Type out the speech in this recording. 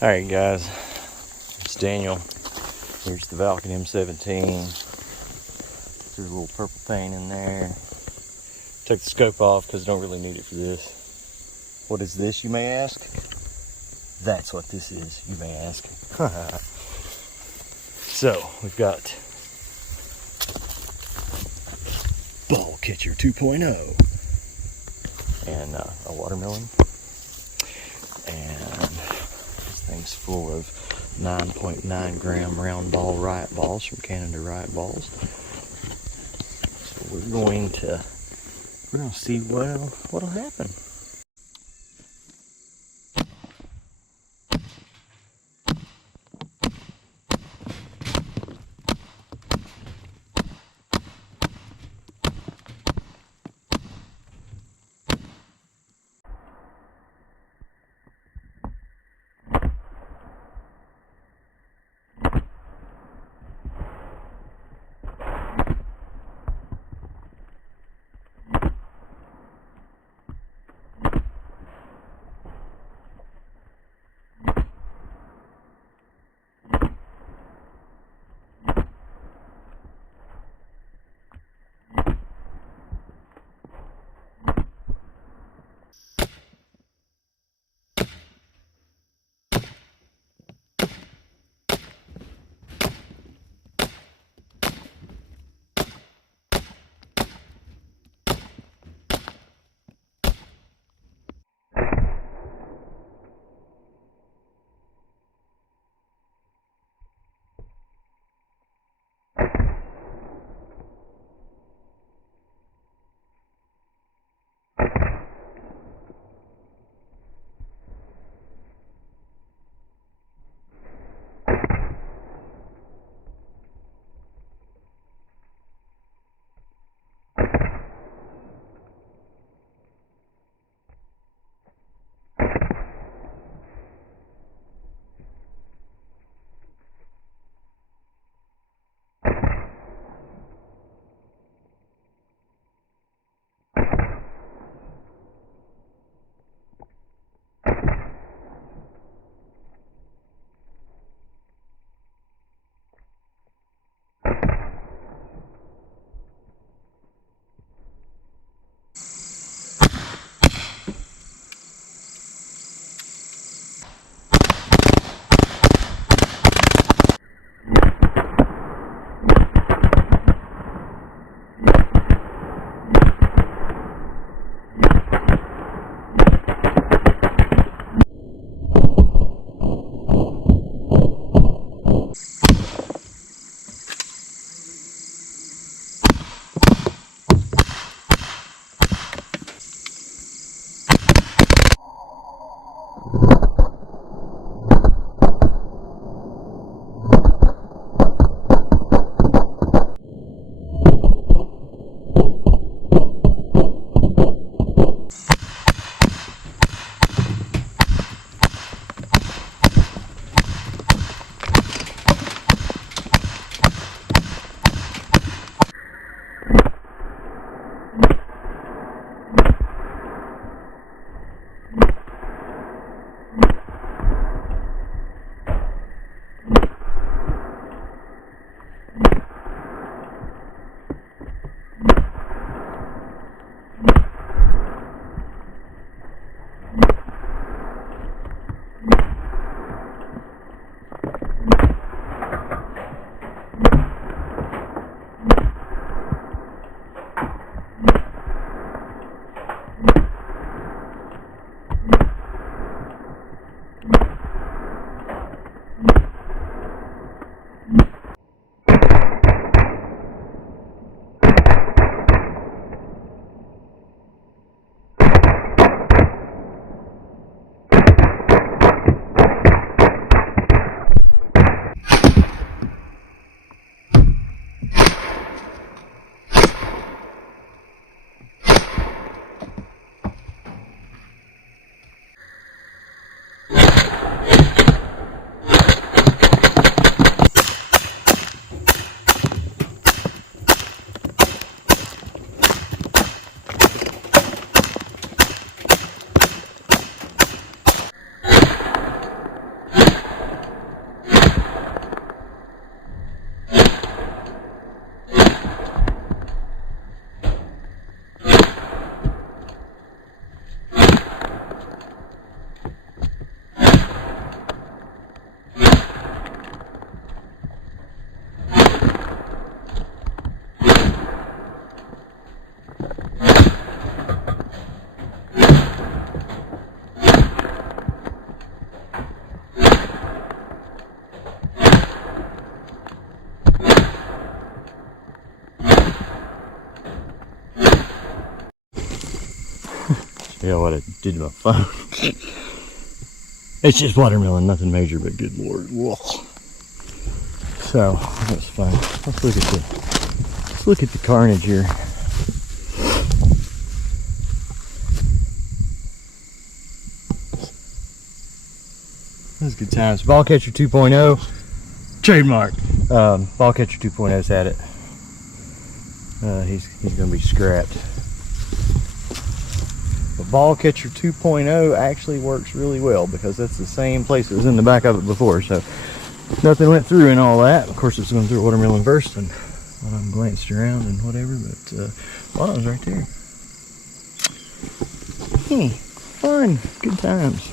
Alright guys, it's Daniel. Here's the Valken M17. There's a little purple paint in there. Took the scope off because I don't really need it for this. What is this, you may ask? That's what this is, you may ask. So, we've got Ballcarcher 2.0 and a watermelon. And this thing's full of 9.9 gram round ball Riot balls from Canada Riot balls. So we're going to see what'll happen. tell what it did to my phone. It's just watermelon, nothing major, but good lord. Whoa. So that was fun. Let's look at the carnage here. This is good times. Ballcarcher 2.0 trademark. Ballcarcher 2.0's had it. He's gonna be scrapped. But Ballcarcher 2.0 actually works really well because that's the same place that was in the back of it before. So nothing went through and all that. Of course, it's going through watermelon first, and I glanced around and whatever. But one of them's right there. Fun, good times.